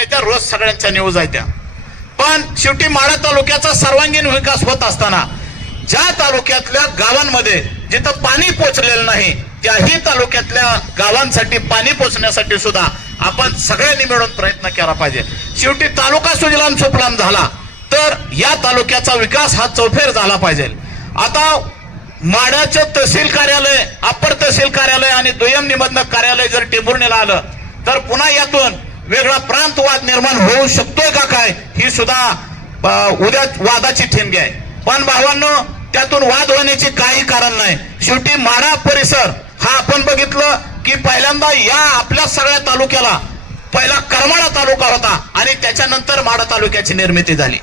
बातम्या येत्या रोज सगळ्यांच्या न्यूज आहेत त्या. पण शेवटी माळा तालुक्याचा सर्वांगीण विकास होत असताना ज्या तालुक्यातल्या गावांमध्ये जिथं पाणी पोचलेलं नाही त्याही तालुक्यातल्या गावांसाठी पाणी पोचण्यासाठी सुद्धा आपण सगळ्यांनी मिळून प्रयत्न केला पाहिजे. शेवटी तालुका सुजलाम सुफलाम झाला तर या तालुक्याचा विकास हा चौफेर झाला पाहिजे. आता माड्याचं तहसील कार्यालय अप्पर तहसील कार्यालय आणि दुय्यम निबंधक कार्यालय जर टेंभुर्णीला आलं तर पुन्हा यातून वेगळा प्रांतवाद निर्माण होऊ शकतोय का काय? ही सुद्धा उद्या वादाची ठिणगी आहे. पण भावांनो त्यातून वाद होण्याचे काही कारण नाही. शेवटी माढा परिसर हा आपण बघितलं की पहिल्यांदा या आपल्या सगळ्या तालुक्याला पहिला करमाडा तालुका होता आणि त्याच्यानंतर माढा तालुक्याची निर्मिती झाली.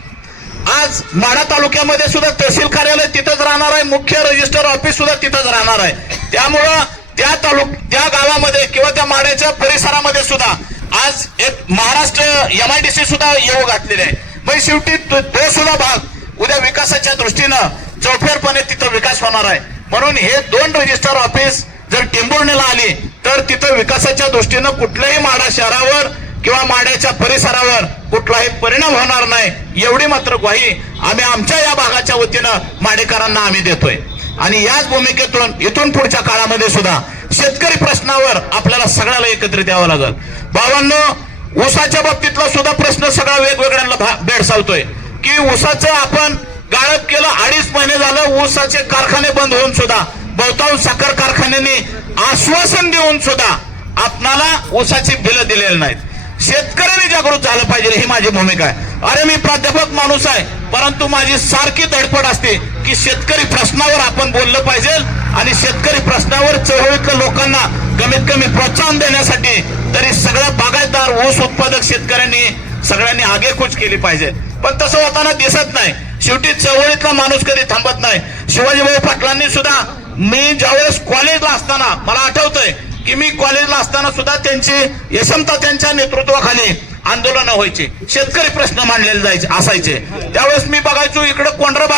आज माढा तालुक्यामध्ये सुद्धा तहसील कार्यालय तिथंच राहणार आहे मुख्य रजिस्टर ऑफिस सुद्धा तिथंच राहणार आहे. त्यामुळं त्या तालुक त्या गावामध्ये किंवा त्या माड्याच्या परिसरामध्ये सुद्धा आज एक Maharashtra M I D C सुद्धा येऊ घातलेले आहे. मग शेवटी तो सुद्धा भाग उद्या विकासाच्या दृष्टीनं चौफेरपणे तिथं विकास होणार आहे. म्हणून हे दोन रजिस्टर ऑफिस जर टेंभुर्णीला आली तर तिथं विकासाच्या दृष्टीनं कुठल्याही माडा शहरावर किंवा माड्याच्या परिसरावर कुठलाही परिणाम होणार नाही एवढी मात्र ग्वाही आम्ही आमच्या या भागाच्या वतीनं माडेकरांना आम्ही देतोय. आणि याच भूमिकेतून इथून पुढच्या काळामध्ये सुद्धा शेतकरी प्रश्नावर आपल्याला सगळ्याला एकत्रित यावं लागल. बाबांनो ऊसाच्या बाबतीतला सुद्धा प्रश्न सगळा वेगवेगळ्यांना भा- भेडसावतोय. की ऊसाचं आपण गाळप केलं अडीच महिने झालं ऊसाचे कारखाने बंद होऊन सुद्धा बहुतांश साखर कारखान्यांनी आश्वासन देऊन सुद्धा आपणाला ऊसाची बिलं दिलेली नाहीत. शेतकऱ्यांनी जागृत झालं पाहिजे ही माझी भूमिका आहे. अरे मी प्राध्यापक माणूस आहे परंतु माझी सारखी धडपड असते की शेतकरी प्रश्नावर आपण बोललं पाहिजे आणि शेतकरी प्रश्नावर चळवळीतल्या लोकांना कमीत कमी प्रोत्साहन देण्यासाठी तरी सगळ्या बागायतदार ऊस उत्पादक शेतकऱ्यांनी सगळ्यांनी आगेकूच केली पाहिजे. पण तसं होताना दिसत नाही. शेवटी चळवळीतला माणूस कधी थांबत नाही. शिवाजीभाऊ पाटलांनी सुद्धा मी ज्यावेळेस कॉलेजला असताना मला आठवतंय की मी कॉलेजला असताना सुद्धा त्यांची यशमता त्यांच्या नेतृत्वाखाली आंदोलनं व्हायची. शेतकरी प्रश्न मांडलेले जायचे असायचे. त्यावेळेस मी बघायचो इकडे कोंढरबा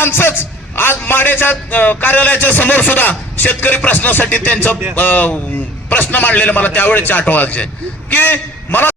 माणसंच आज माड्याच्या कार्यालयाच्या समोर सुद्धा शेतकरी प्रश्नासाठी त्यांचं अं, प्रश्न मांडलेले मला त्यावेळेचे आठवायचे की मला